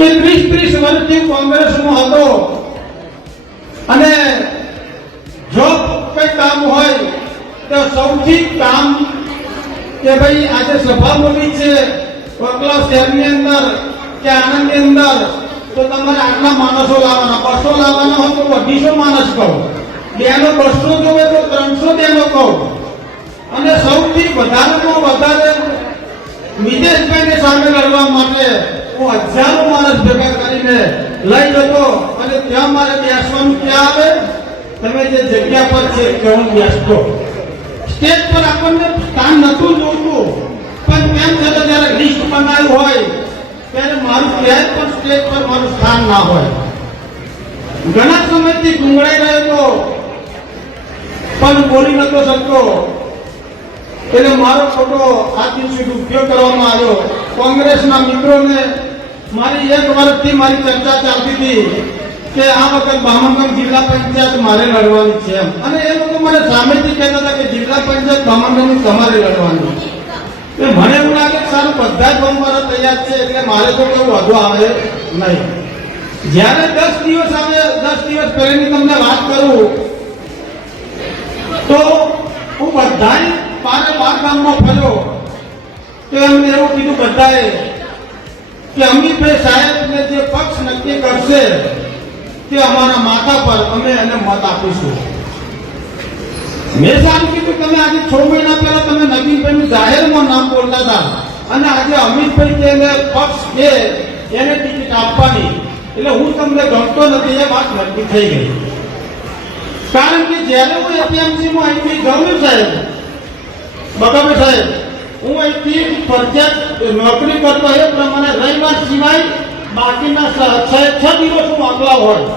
કે 30 વર્ષથી કોંગ્રેસમાં હતો અને જો કઈ કામ હોય તો સૌથી કામ કે ભાઈ આજે સભા બોલી છે વકલા શહેરની અંદર કે આણંદની અંદર તો તમારે આટલા માણસો લાવવાના 200 લાવવાના હોય તો 250 માણસ કહો, બેનો 200 જોવે તો 300 બેનો કહો, અને સૌથી વધારેમાં વધારે વિદેશભાઈને સામે લડવા માટે હું હજારો માણસ ભેગા કરીને લઈ જતો અને ત્યાં મારે બેસવાનું ક્યાં આવે, તમે જે જગ્યા પર છે ત્યાં હું બેસતો. સ્ટેજ પર આપણને સ્થાન નતું જોતું પણ કેમ છતાં જયારે લિસ્ટ બનાવ્યું હોય ત્યારે મારું ક્યાંય પણ સ્ટેજ પર મારું સ્થાન ના હોય. ઘણા સમયથી ગુંગળાઈ રહ્યો પણ બોલી નતો શકતો એટલે મારો ફોટો આથી સુધી ઉપયોગ કરવામાં આવ્યો. કોંગ્રેસના મિત્રોને મારી 1 વર્ષથી મારી ચર્ચા ચાલતી હતી કે આ વખત બામણગઢ જિલ્લા પંચાયત મારે લડવાની છે અને એ લોકો મને સામેથી કહેતા હતા કે જિલ્લા પંચાયત બામણગઢની તમારે લડવાની છે. મને એવું લાગે કે સારું બધા જ મારા તૈયાર છે એટલે મારે તો કેવું વધુ આવે નહીં. જ્યારે 10 દિવસ આવે 10 દિવસ પહેલાની તમને વાત કરું તો હું બધાય પારે 12 ગામમાં ફર્યો તો એમને એવું કીધું બધાએ કે અમિતભાઈ સાહેબને જે પક્ષ નક્કી કરશે તે અમારા માથા પર અમે એને મત આપીશું. મેં સારું કીધું તમે આજે 6 મહિના પહેલા તમે નવીનભાઈનું જાહેરમાં નામ બોલતા હતા અને આજે અમિતભાઈ તેને પક્ષ છે એને ટિકિટ આપવાની એટલે હું તમને ગમતો નથી એ વાત નક્કી થઈ ગઈ. કારણ કે જ્યારે હું એપીએમસીમાં અહીંથી ગમ્યું સાહેબ બગાવે સાહેબ હું અહીંથી ફરજિયાત નોકરી કરતો એ પ્રમાણે રવિવાર સિવાય બાકીના 6 દિવસ હું અગલા હોય